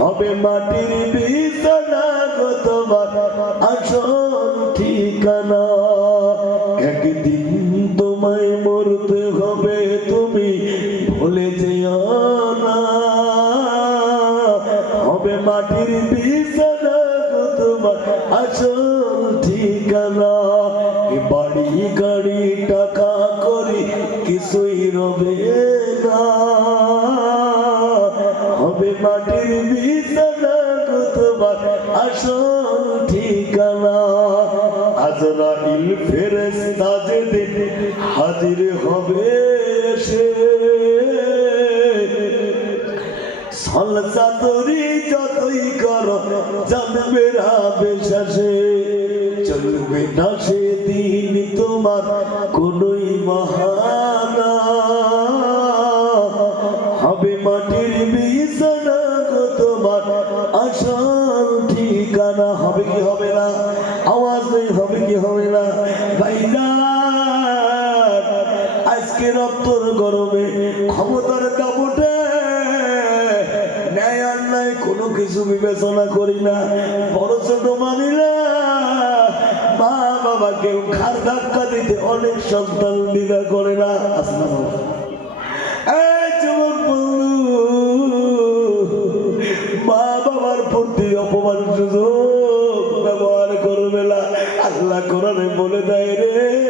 হবে মাটির বিছানা গো তোমার আসল ঠিকানা। একদিন তোমায় মরতে হবে তুমি ভুলে যেও না। হবে মাটির বিছানা গো তোমার আসল ঠিকানা। বাড়ি গাড়ি, টাকা করি, কিছুই রবে আসল হাজির হবে সে। সলসাতরি যতই করো, জানবে না চলবে না সেদিন তোমার কোনই মহানা বিবেচনা করি না, বড় ছোট মানি না মা বাবাকে ঘাড় ধাক্কা দিতে অনেক সন্তান দ্বিধা করে না। যুবক মা বাবার প্রতি অপমান সুযোগ ব্যবহার করবে না। আল্লাহ কোরআনে বলে দেয় রে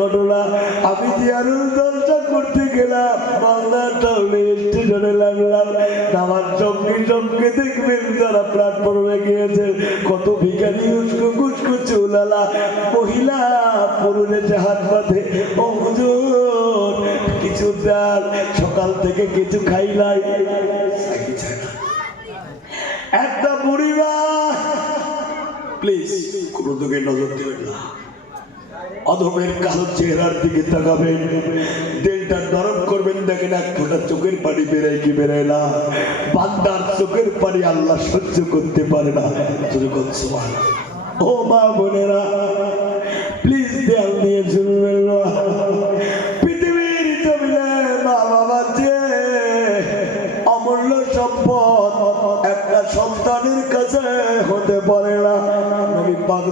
ঘটনা। আমি দিয়ারুল দরজা করতে গেলাম মালদা টাউনে স্টেশনে লাগলাম। আমার সঙ্গে সঙ্গে দেখবেন, যারা প্ল্যাটফর্মে গিয়েছে কত ভিখারি উস্কো কুচকু চুলালা মহিলা পুরুষে হাত পাতে ও হুজুর, কিছু দেন সকাল থেকে কিছু খাই নাই। একটা পরিবার প্লিজ, কোনো দিকে নজর দেবেন না। অধমের কালো চেহারার দিকে তাকাবেন। দিলটা নরম করবেন, দেখেন এক ফোঁটা চোখের পানি বেরায় কি বেরায় না। বান্দার চোখের পানি আল্লাহ সহ্য করতে পারে না। ও মা বোনেরা প্লিজ দেয়াল দিয়ে শুনবেন না। পৃথিবীর জমিনে মা বাবার যে অমূল্য সম্পদ একটা সন্তানের কাছে হতে পারে না। নবী পাক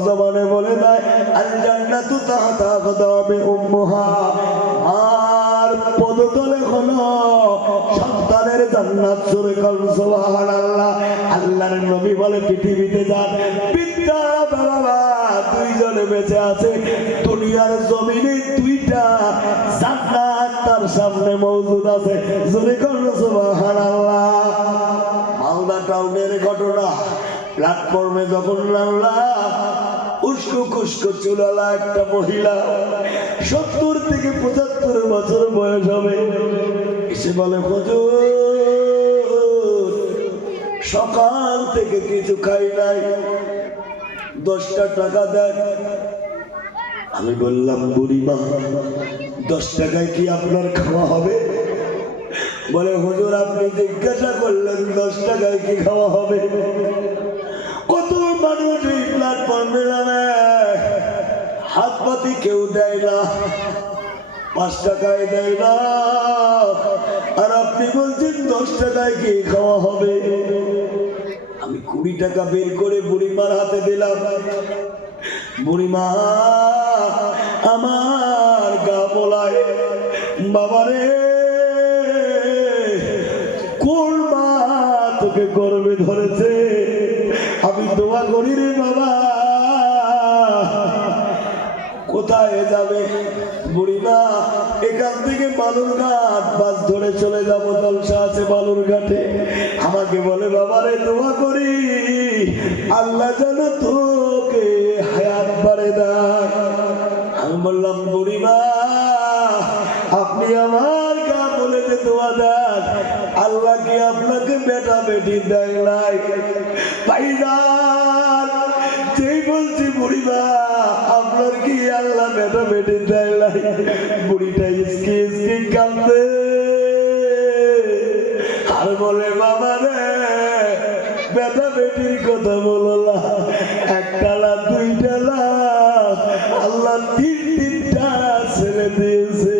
বলে দেয় আল জান্নাতু তাহতা কদামে উম্মুহা। আর পদতলে হলো সন্তানের জান্নাত সুরে কল সুবহানাল্লাহ। আল্লাহর নবী বলে পৃথিবীতে যান বিদ্যা বাবা দুইজনে বেঁচে আছে, দুনিয়ার জমিনে দুইটা জান্নাত তার সামনে মৌজুদ আছে। জোরে কল সুবহানাল্লাহ। মালদা টাউনের ঘটনা। প্ল্যাটফর্মে যখন নামলাম উস্কো খুস্কো চুলালা একটা মহিলা। সত্তর থেকে পঁচাত্তর বছর বয়স হবে। এসে বলে, হুজুর, সকাল থেকে কিছু খাই নাই। দশটা টাকা দেন। আমি বললাম বুড়ি বুড়িমা, দশ টাকায় কি আপনার খাওয়া হবে? বলে, হুজুর, আপনি জিজ্ঞাসা করলেন, দশ টাকায় কি খাওয়া হবে? মানুষ কেউ দেয় না, পাঁচ টাকায় দেয় না। আর আপনি বলছেন দশ টাকায় কি খাওয়া হবে? আমি কুড়ি টাকা বের করে বুড়িমার হাতে দিলাম। বুড়িমা, আমার গা বলায় বাবারে, কোন মা তোকে গর্বে দোয়া করি রে বাবা। কোথায় যাবে বুড়িমা এখান থেকে বালুরঘাট। বাস ধরে চলে যাব জলসা আছে বালুরঘাটে। আমাকে বলে বাবারে দোয়া করি। আল্লাহ যেন তোকে হায়াত বাড়ে দেয় বললাম বুড়িমা আপনি আমার গা বলে যে দোয়া দেন। আল্লাহ কি আপনাকে বেটা বেটি দেয় নাই? ভাইজান যেই বলছি বুড়িমা আপনার কি আল্লাহ বেটা বেটি দেয় নাই? বুড়িটা ইসকি ইসকি কান্দে আর বলে, বাবা রে, বেটা বেটির কথা বলো না। একটা দুইটা না, আল্লাহ তিন তিনটা ছেলে দিয়েছে।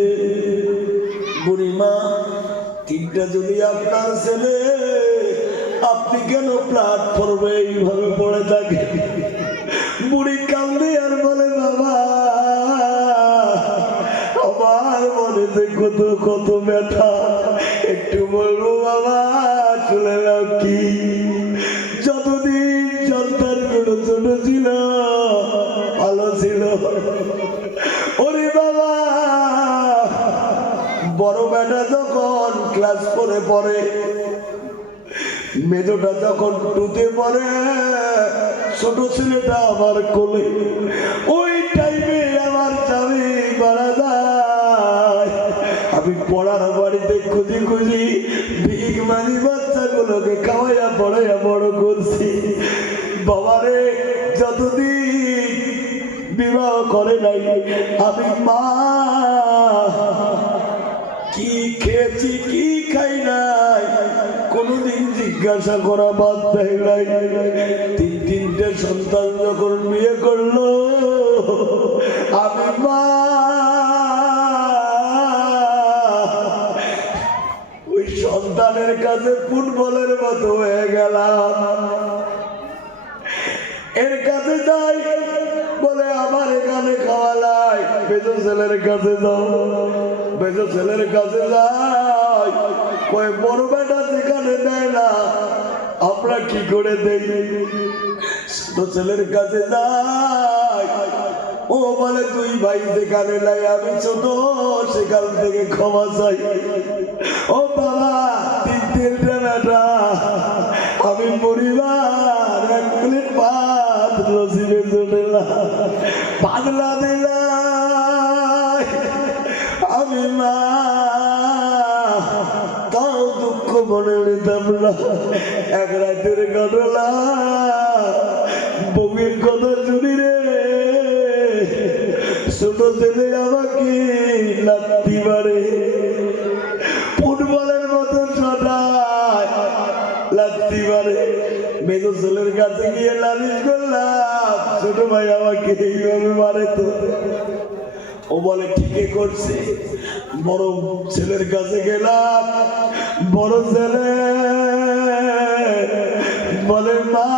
বুড়িমা তিনটা যদি আপনার ছেলে, আপনি কেন প্ল্যাটফর্মে এইভাবে পড়ে থাকে কত কত ব্যথা। একটু বলব বাবা, চলে যাও কি? যতদিন সন্তানগুলো ছোট ছিল, ভালো ছিল। ওরে বাবা, বড় বেটা যখন ক্লাস করে পড়ে, মেজোটা যখন টুতে পড়ে, ছোট ছেলেটা আমার কোলে। ওই আমি পড়ার বাড়িতে খুঁজি খুঁজি ভিক মানি বাচ্চাগুলোকে খাওয়াইয়া, পড়াইয়া বড় করছি। বাবারে, যতদিন বিবাহ করে নাই, আমি মা, কি খেয়েছি, কি খাই নাই, কোনদিন জিজ্ঞাসা করা বাদ দেয় নাই। তিন তিনটে সন্তান যখন বিয়ে করল, আমি মা সন্তানের কাছে ফুটবলের মতো হয়ে গেলাম। এর কাছে যাই, বলে আমার এখানে খাওয়া নাই। বেজো ছেলের কাছে যাও। বেজো ছেলের কাছে যাই। কয়, বড় বেটা যেখানে দেয় না, আমরা কি করে দেই? ছোট ছেলের কাছে যাই। ও বলে তুই ভাই যেখানে নাই, আমি ছোট, সেখান থেকে ক্ষমা চাই। ও বাবা তিনটে বেটা আমি পরিবার এক প্লেট ভাত নসিবে চলে পাতলা দিলাই, আমি মা তাও দুঃখ মনে নিতাম না। এক রাতের ঘটনা বউয়ের কথা শুনি রে। ছোট ছেলে আমাকে লাত্তি মারে। মেজো কাছে গিয়ে লালিশ করলাম, ছোট ভাই, আমাকে এইভাবে মারে তো। ও বলে, ঠিকই করছে। বড় ছেলের কাছে গেলাম, বড় ছেলে। বলে, মা,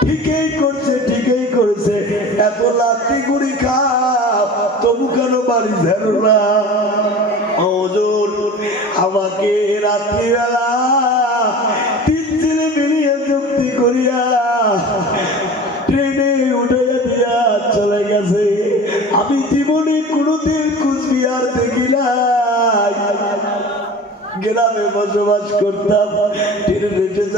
ঠিকই করছে ঠিকই করছে। এত লাত্তি গুড়ি খাও তবু কেন বাড়ি ঝেড়ো না? আমাকে রাত্রিবেলা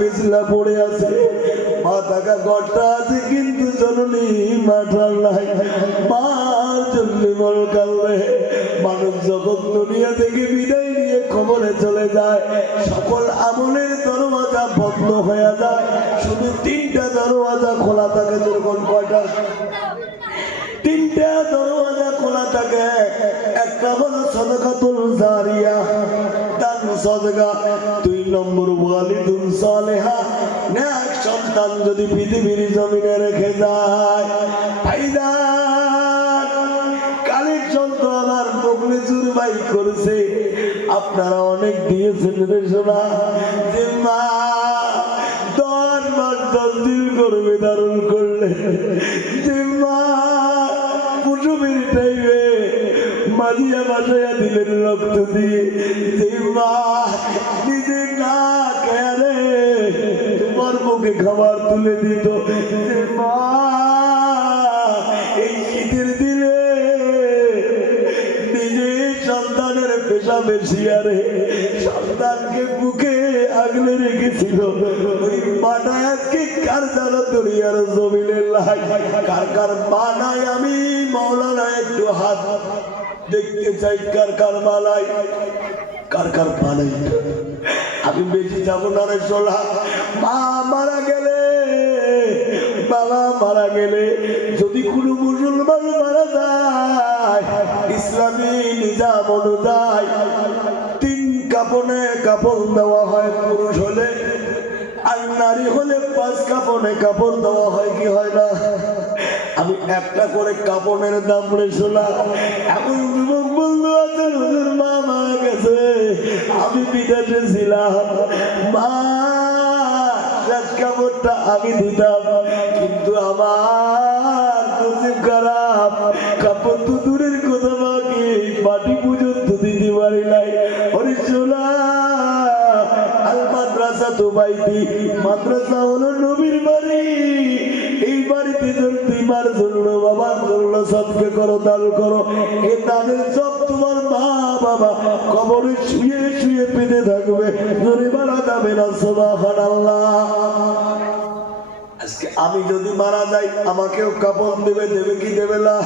বিছলা পড়ে আছে। মা টাকা গড়টা আছে, কিন্তু জননী মাঠার নাই। মার জন্য বল কালবে মানুষ যখন দুনিয়া থেকে বিদায় নিয়ে খবরে চলে যায়। সকল আমলের দরওয়াজা বন্ধ হয়ে যায়। শুধু তিনটা দরওয়াজা খোলা থাকে যেরকম কয়টা? তিনটা দরওয়াজা খোলা থাকে একটা হলো সদকাতুল জারিয়া দান সদকা দুই নম্বর ওয়ালিদুন সালেহা। নেক সন্তান যদি পৃথিবীর জমিনে রেখে যায় ভাইজান কালের যন্ত্র আমার বগলে চুরবাই করছে, আপনারা অনেক দিয়েছেন রে শোনা যে মা গর্বে ধারণ করলেন যে মা কুটুমের মাঝিয়া বাসাইয়া দিলেন রক্ত দিয়ে। না তোমার মুখে খাবার তুলে দিত। মা এই শীতের দিনে নিজে সন্তানের পেশা বেশিয়ারে সন্তানকে বুকে আগলে রেখেছিল। কার কার কার আমি, মৌলানা একটু হাত দেখতে চাই কার কার মালাই। কার কার মানাই আমি বেশি যাব না রে সোলা। মা মারা গেলে, বাবা মারা গেলে যদি কোনো মুসলমান মারা যায়, ইসলামী নিজাম অনুযায়ী তিন কাপনে কাপড় দেওয়া হয় পুরুষ হলে, আর নারী হলে পাঁচ কাপনে কাপড় দেওয়া হয় কি হয় না? আমি একটা করে কাপড়ের দাম শুনলাম এখন যুবক বন্ধু আছে, হুজুর মা মারা গেছে। আমি বিদেশে ছিলাম। মা কাপড়টা আমি দিতাম, কিন্তু আমার নসিব খারাপ। কাপড় তো দূরের কথা বাকি, মাটি পর্যন্ত দিতে পারি নাই। হরিশোলা আল মাদ্রাসা তো বাইতি, মাদ্রাসা জন্য সবকে করো, দান করো। এই দানের সব তোমার মা, বাবা, কবরে শুয়ে শুয়ে পেতে থাকবে। জোরে যাবে না সোবাহান আজকে আমি যদি মারা যাই, আমাকেও কাপড় দেবে দেবে কি দেবে না?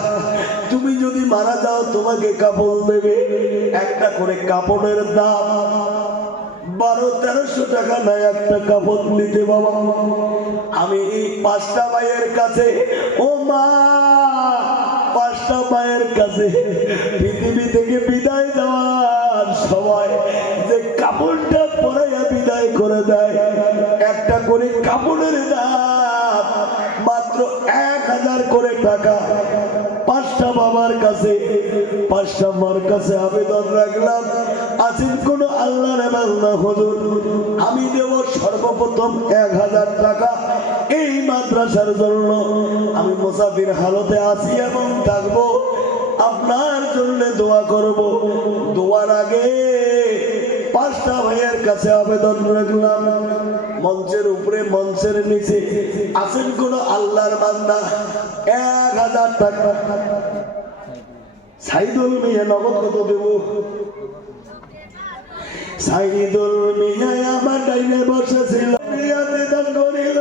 তুমি যদি মারা যাও, তোমাকে কাপড় দেবে। একটা করে কাপড়ের দাম। বারো, তেরোশো টাকা নাই, একটা কাপড় নিতে বাবা। আমি এই পাঁচটা ভাইয়ের কাছে, ও মা! পাঁচটা মায়ের কাছে পৃথিবী থেকে বিদায় দেওয়ার সময় যে কাপড়টা পরাইয়া বিদায় করে দেয়, একটা করে কাপড়ের দাম মাত্র এক হাজার করে টাকা। পাঁচটা বাবার কাছে, পাঁচটা মার কাছে আবেদন রাখলাম। আছেন কোন আল্লাহর বাংলা হুজুর? আমি দেব সর্বপ্রথম এক হাজার টাকা। এই মাদ্রাসার জন্য আমি মুসাফির হালতে আছি এবং থাকব। আপনার জন্য দোয়া করব। দোয়ার আগে পাঁচটা ভাইয়ের কাছে আবেদন রাখলাম। মঞ্চের উপরে, মঞ্চের নিচে। আছেন কোন আল্লাহর বান্দা? এক হাজার টাকা। সাইদুল মিয়া নগদ কত দেব? সাইদুল মিয়া আমার ডাইনে বসেছিল। করিল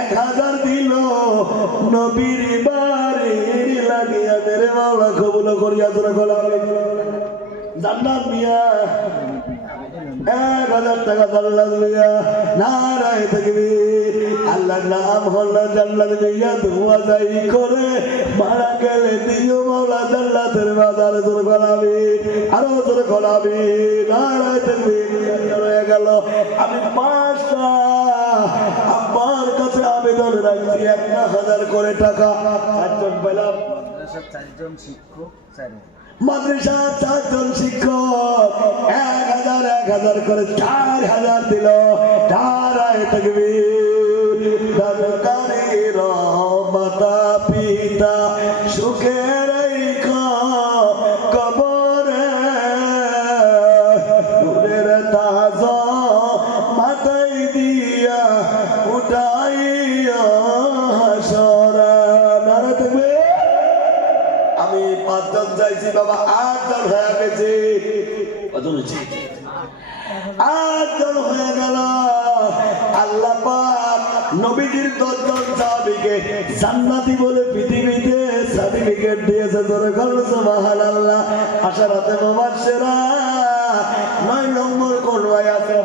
এক হাজার দিল। নবীর বাড়ির লাগিয়া মেরে মাওলা কবুল করিয়া তোরা গলা জান্নাত মিয়া। এক হাজার টাকা জান্নাত মিয়া নারায় থাকবি। আল্লাহ নাম হল জান্নাত মিয়া ধোয়া যাই করে, মারা গেলে দিও মাওলা জান্নাতের বাজারে তোর গলাবি। আরও তোর গলাবি, নারায় থাকবি। হয়ে গেল। আমি পাঁচটা আমার কাছে আবেদন রাখছি একটা হাজার করে টাকা। একজন পেলাম চারজন শিক্ষক চারি মাদ্রাসা চারজন শিক্ষক এক হাজার এক হাজার করে চার হাজার দিল। চার আয় জান্নাতি বলে পৃথিবীতে সার্টিফিকেট দিয়েছে ধরে আশা রাতে আশারাতে মুবাশশিরা নয় নম্বর কোন ভাই আছে?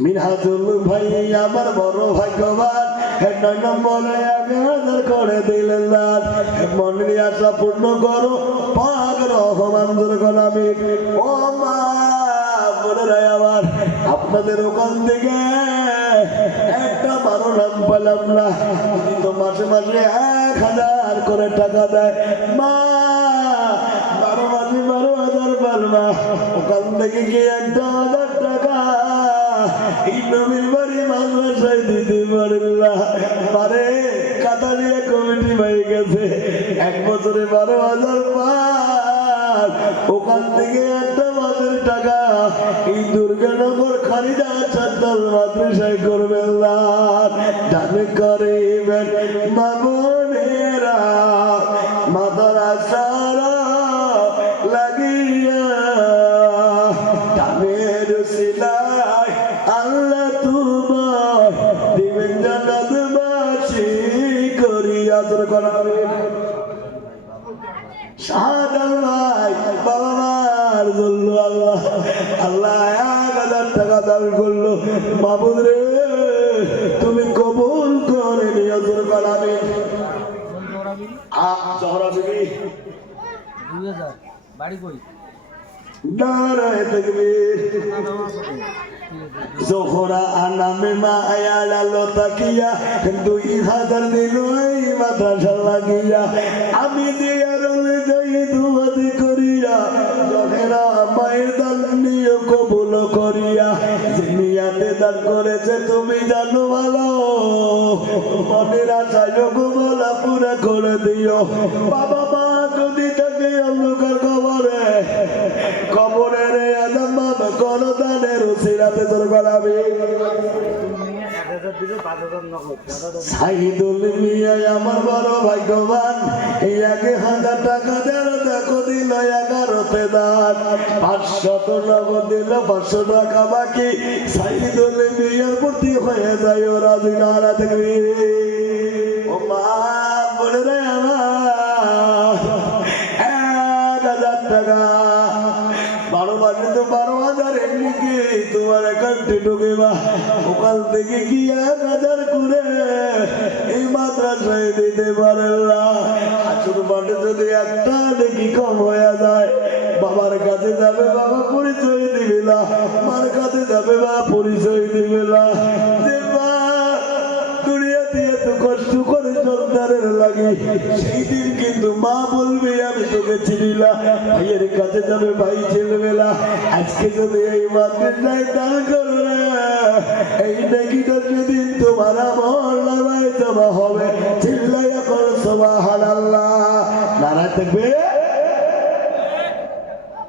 মিনহাজুল ভাই, আমার বড় ভাগ্যবান। নয় ও মা বোনেরা আমার। আপনাদের ওখান থেকে একটা বারো নাম পেলাম না। উনি তো মাসে মাসে এক হাজার করে টাকা দেয়। মা, বারো মাসে বারো হাজার পারবা ওখান থেকে কি একটা হাজার টাকা এই নবীর বাড়ি মাদ্রাসায় দিতে পারলা পারে কাতারিয়া কমিটি হয়ে গেছে। এক বছরে বারো হাজার পার। ওখান থেকে একটা মাসের টাকা এই দুর্গানগর খারিদা চাদ্দাল মাদ্রাসায় করবেন দানে করে মামনেরা টাকা দান করল বাবুদ রে তুমি কবুল করে নিয়ে করাবে জহরা বিবি। বাড়ি কই? নারায় তকবীর জোহরা আনামে মা আয়ালা লতাকিয়া দুই হাজার দিন মাদ্রাসা লাগিয়া আমি দিয়া জিনিয়াতে করেছে, তুমি জানো ভালো। করে দিও। বাবা মা যদি থাকে অন্ধকার কবরে উসিরাতে তোর সাইদুল মিয়া, আমার বড় ভাগ্যবান, এই এক হাজার টাকা দিল এগারোতে দান পাঁচশো তো নগদ দিল পাঁচশো টাকা বাকি সাইদুল মিয়ার প্রতি হয়ে যায় ও রাজি নারা দেখবি ও টাকা। বারো হাজার। তোমার অ্যাকাউন্টে ঢুকে বা ওখান থেকে কি এক হাজার করে? এই মাদ্রাসায় দিতে পারেন না। আসল মাঠে যদি একটা নাকি কম হয়ে যায়, বাবার কাছে যাবে বাবা পরিচয় দিবে না, মার কাছে যাবে বা পরিচয় দিবে না। কষ্ট করে সন্তানের লাগে কিন্তু মা বলবে, আমি তোকে চিনি না। ভাইয়ের কাছে যাবে, ভাই ছেলেবেলা। আজকে যদি এই করবে এই নাকিটা যেদিন তোমার নামায় জমা হবে। চিল্লাইয়া নারায় থাকবে?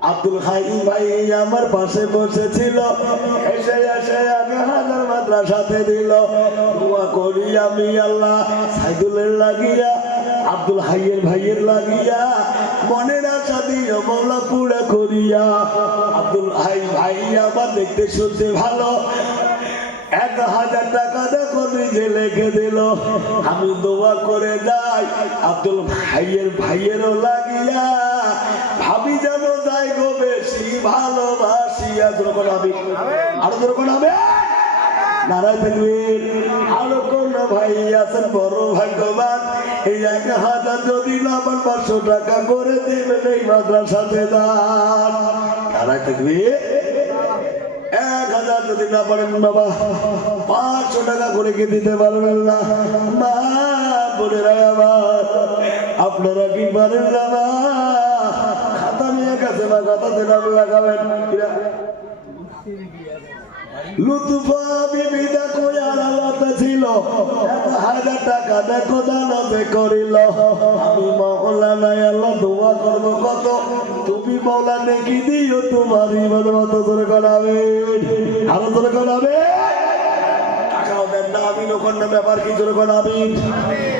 আব্দুল হাই ভাই আমার পাশে বসেছিল। হাজার মাদ্রাসাতে দিল। দোয়া করি আমি আল্লাহ। সাইদুলের লাগিয়া, আব্দুল হাইয়ের ভাইয়ের লাগিয়া, মনের আশা দিও মৌলা পুরা করিয়া। আব্দুল হাই ভাই আমার দেখতে শুনতে ভালো। এক হাজার টাকা দেখো নিজে লেখে দিল। আমি দোয়া করে যাই। আব্দুল ভাইয়ের ভাইয়েরও লাগিয়া। ভাবি যেন যাই গো বেশি ভালোবাসিয়া যখন আমি আরও যখন হবে নারায় থাকবেন আরও কোন ভাই আছেন বড় ভাগ্যবান এই এক হাজার যদি আমার পাঁচশো টাকা করে দেবেন এই মাদ্রাসাতে দান নারায় থাকবে এক হাজার যদি না পারেন বাবা পাঁচশো টাকা করে কি দিতে পারবেন না মা বোনেরা আমার আপনারা কি পারেন না খাতা নিয়ে গেছে না খাতাতে নাম লাগাবেন? লুতুফা বিবি, দেখো আলাদা ছিল। হাজার টাকা, দেখো দানাতে করিল। আমি মহল্লা আল্লাহ দোয়া করব কত। তুমি মৌলা নেকি দিও, তোমার ইমান মতো ধরে করাবে আরও ধরে করাবে টাকাও দেন না আমি লোকন না ব্যাপার কি ধরে করাবে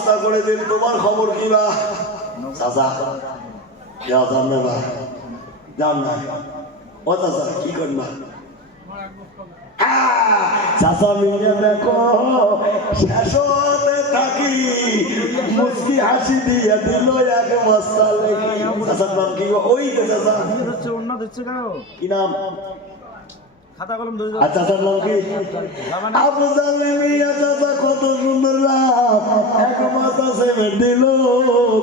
বস্তা করে দিন তোমার খবর কি বা? চাচা যা যান না বা? যান না। ও চাচা কি করবা চাচা মিলে দেখো শেষ থাকি মুস্কি হাসি দিয়ে দিল এক বস্তা চাচার নাম কি ওই চাচা। হচ্ছে অন্য দিচ্ছে কেন? কি নাম? খাতা কলম ধরে আর চাচার নাম কি? আবু জালে মিয়া চাচা কত সুন্দর নাম এক মাথা সেভেন দিল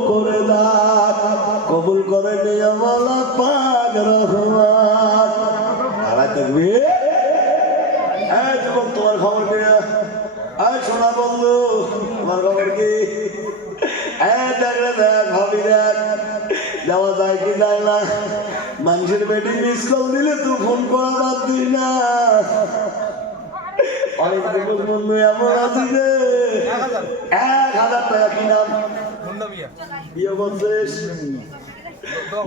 করে দাঁত কবুল করে নিয়ে মালা পাক রহমান। তারা এই যুবক তোমার খবর কি? এই সোনা বন্ধু তোমার খবর কি এই দেখ রে দেখ ভাবি দেখ যাওয়া যায় কি যায় না মানুষের বেটি মিস কল দিলে তুই ফোন করা বাদ দিস না। অনেক যুবক বন্ধু এমন আছে রে এক হাজার টাকা কি নাম? বিয়ে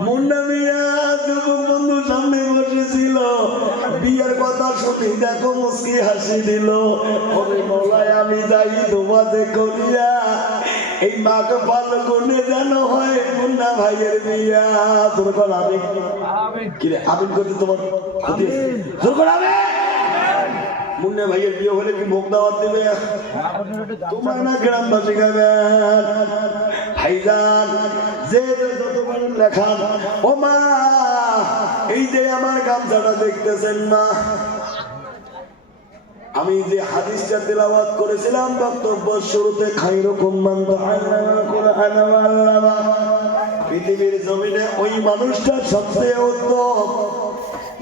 মুন্ডা মিয়া যুবক বন্ধু সামনে বসেছিল। বিয়ের কথা শুনি দেখো মুস্কি হাসি দিল। আমি যাই তোমাদের করিয়া। এই মাকে ভালো গুনে যেন হয় মুন্না ভাইয়ের বিয়া। তোর কোন আমি। কিরে আমিন করতে তোমার ক্ষতি? আছে? তোর কোন আমি মুন্না ভাইয়ের বিয়ে হলে কি ভোগ দাওয়াত দেবে? তোমার না গ্রামবাসী গাবেন ভাইজান যে যে যত পারেন লেখান ও মা এই যে আমার গামছাটা দেখতেছেন মা আমি যে হাদিসটা তেলাওয়াত করেছিলাম বক্তব্য শুরুতে ওয়া আল্লামা। পৃথিবীর জমিনে ওই মানুষটা সবচেয়ে উত্তম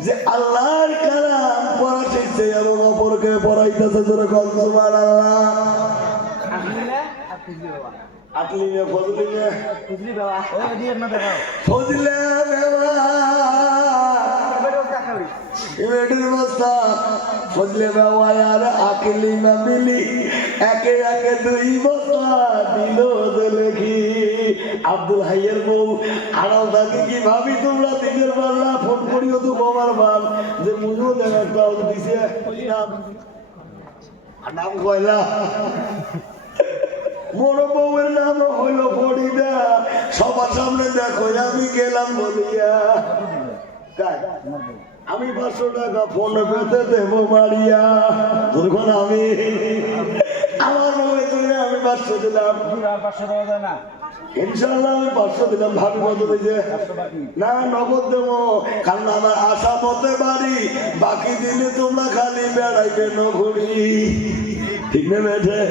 যে আল্লাহর কালাম পড়া শিখছে এবং অপরকে পড়াইতেছে যেরকম তোমার আল্লাহ আকলিনে ফজলিনে বুঝলি বাবা। ফজলে বাবা এবেটের বস্তা ফজলে বাবা আকলি না মিলি। একে একে দুই বস্তা দিল লেখি। আব্দুল হাইয়ের বউ আড়াল থাকি কি ভাবি তোমরা দিনের বেলা ফোন করিও তো বাবার বাল যে মুজো দেখ দিছে। নাম কয়লা? মোর বউয়ের নাম হইল ফরিদা। সবার সামনে দেখো আমি গেলাম বলিয়া? আমি পাঁচশো টাকা ফোন পেতে দেবো মারিয়া। তখন আমি আমার বউয়ের জন্য আমি পাঁচশো দিলাম। পাঁচশো দেওয়া যায় না। ইনশাল্লাহ আমি পাঁচশো দিলাম ভাবি কত দিয়েছে না নগদ দেবো কারণ আমার আশা মতে বাড়ি। বাকি দিনে তোমরা খালি বেড়াইবে নঘুরি ঠিক না বেঠে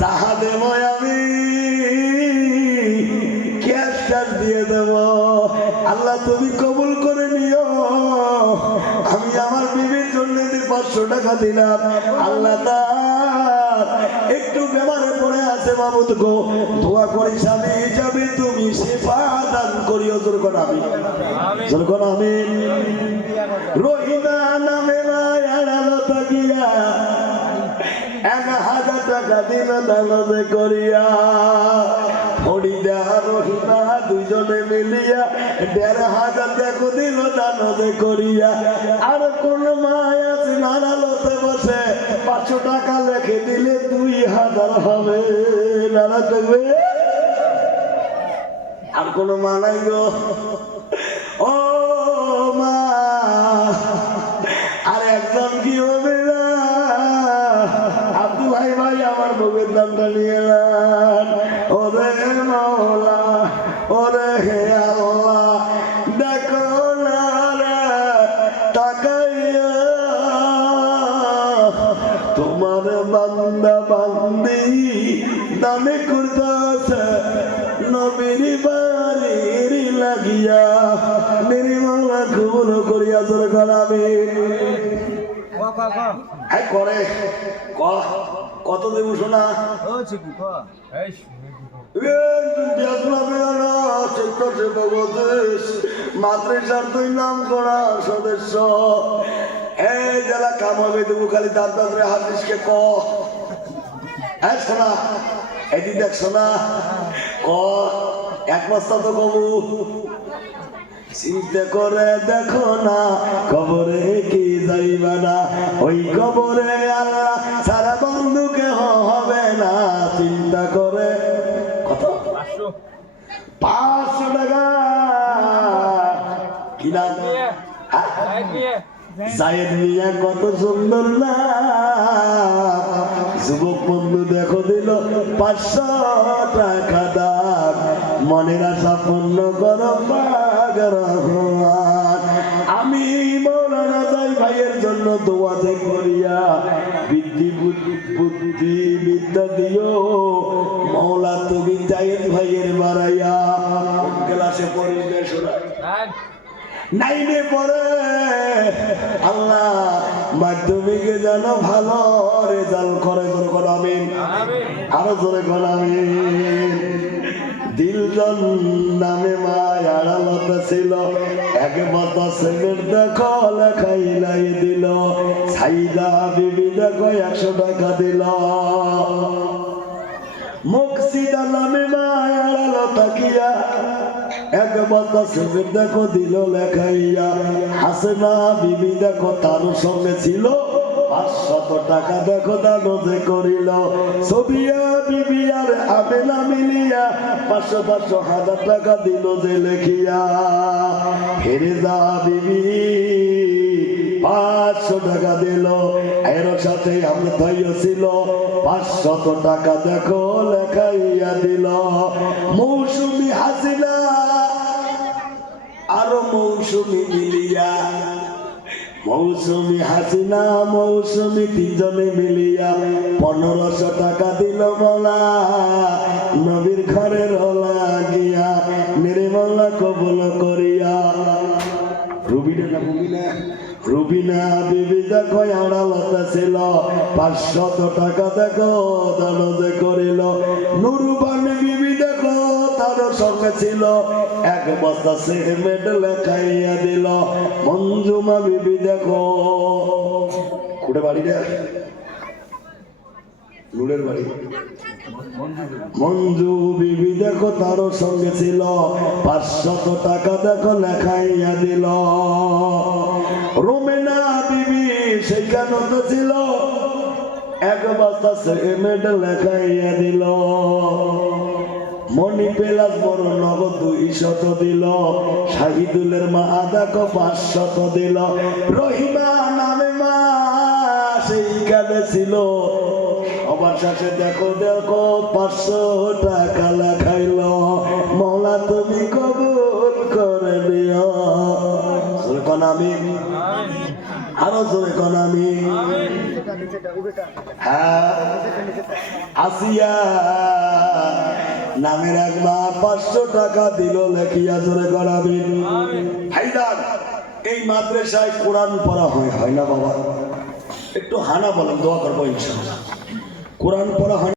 যাহা দেব আমি ক্যাশ ক্যাশ দিয়ে দেব। আল্লাহ তুমি কবুল করে নিও। পাঁচশো টাকা দিলাম। আল্লাহ একটু বেমারে পড়ে আছে মামুদ গো। দোয়া করি স্বামী হিসাবে তুমি সেবা দান করিও তোর আমি তোর আমি রহিমা নামে মায়ালো তাকিয়া এক হাজার টাকা দিল দানবে করিয়া। হরিদা রহিমা দুইজনে মিলিয়া, দেড় হাজার দেখো দিল দানবে করিয়া। আর কোন মায়া নানালতে বসে, পাঁচশো টাকা লেখে দিলে দুই হাজার হবে। নানা দেখবে? আর কোন মানাই গো। করে। ক কত দেবো শোনা ক এই নাম করা সদস্য এই জেলা কামাবে দেবো খালি দাঁত দাঁতরে হাতিসকে ক হ্যাঁ শোনা এদি দেখ শোনা ক এক বস্তা তো কবু চিন্তা করে দেখো না কবরে কি যাইবা না। ওই কবরে আল্লাহ সারা বন্ধু কেহ হবে না চিন্তা করে। কত? পাঁচশো। টাকা। কি নাম? হ্যাঁ? জায়েদ মিয়া। কত সুন্দর না। যুবক বন্ধু দেখো দিল পাঁচশো টাকা দাম। মনের আশা পূর্ণ করো পাগ রহমান। ভাইয়ের জন্য দোয়াতে করিয়া বৃদ্ধি বুদ্ধি বিদ্যা দিও। মৌলা তুমি জায়েদ ভাইয়ের বাড়াইয়া ক্লাসে রে শোনায় নাইনে পড়ে। আল্লাহ মাধ্যমিকে যেন ভালো রেজাল্ট করে। জোরে আমিন। আমিন। আরও জোরে কোন আমিন। দিলজন নামে মায় আড়ালতে ছিল। এক বতা সেমের দেখো, লেখাই লাই দিল। সাইদা বিবি দেখো, একশো টাকা দিল। মুকসিদা নামে মায় আড়ালো তাকিয়া এক সেমের দেখো, দিল লেখাইয়া। হাসনা বিবি দেখো তার সঙ্গে ছিল। পাঁচশত টাকা দেখো দানতে করিল। সবিয়া বিবি আর আমেলা মিলিয়া পাঁচশো পাঁচশো হাজার টাকা দিল যে লেখিয়া। ফেরেজা বিবি, পাঁচশো টাকা দিল। এর সাথে আমরা ভাইও ছিল, পাঁচশত টাকা দেখো লেখাইয়া দিল। মৌসুমি হাসিনা, আরও মৌসুমি মিলিয়া মৌসুমি হাসিনা মৌসুমি তিনজনে মিলিয়া পনেরোশো টাকা দিল বলা। নবীর ঘরের হলা গিয়া নির্মলা কবল করিয়া। রুবিনা না রুবিনা। রুবিনা বিবি দেখো আড়ালতে ছিল। পাঁচশত টাকা দেখো দান যে করিল। নুরুবানি বিবি দেখো সঙ্গে ছিল। এক বস্তা সিমেন্ট লেখাইয়া দিল। মঞ্জুমা বিবি, দেখো। কুড়ে বাড়ি রে। নুরের বাড়ি। মঞ্জু বিবি, দেখো, তার সঙ্গে ছিল। পাঁচশত টাকা, দেখো, লেখাইয়া দিল। রোমেনা বিবি সেখানে তো ছিল। এক বস্তা সিমেন্ট লেখাইয়া দিল। মনি পেলাস বড় নগদ দুই শত দিল, শাহিদুলের মা আদাকে পাঁচশত দিল। রহিমা নামে মা সেইখানে ছিল। সবার সাথে দেখো দেখো, পাঁচশো টাকা লেখাইল মৌলা, তুমি কবুল করে দিও কন আমি। আরও জোরে কন আমি। হ্যাঁ। আসিয়া নামের একবার পাঁচশো টাকা দিল লেখিয়া জোরে করাবি হাইদার এই মাদ্রাসায় কোরআন পড়া হয় হয় না বাবা? একটু হানা বলেন দোয়া করব ইনশাল্লাহ কোরআন পড়া হয়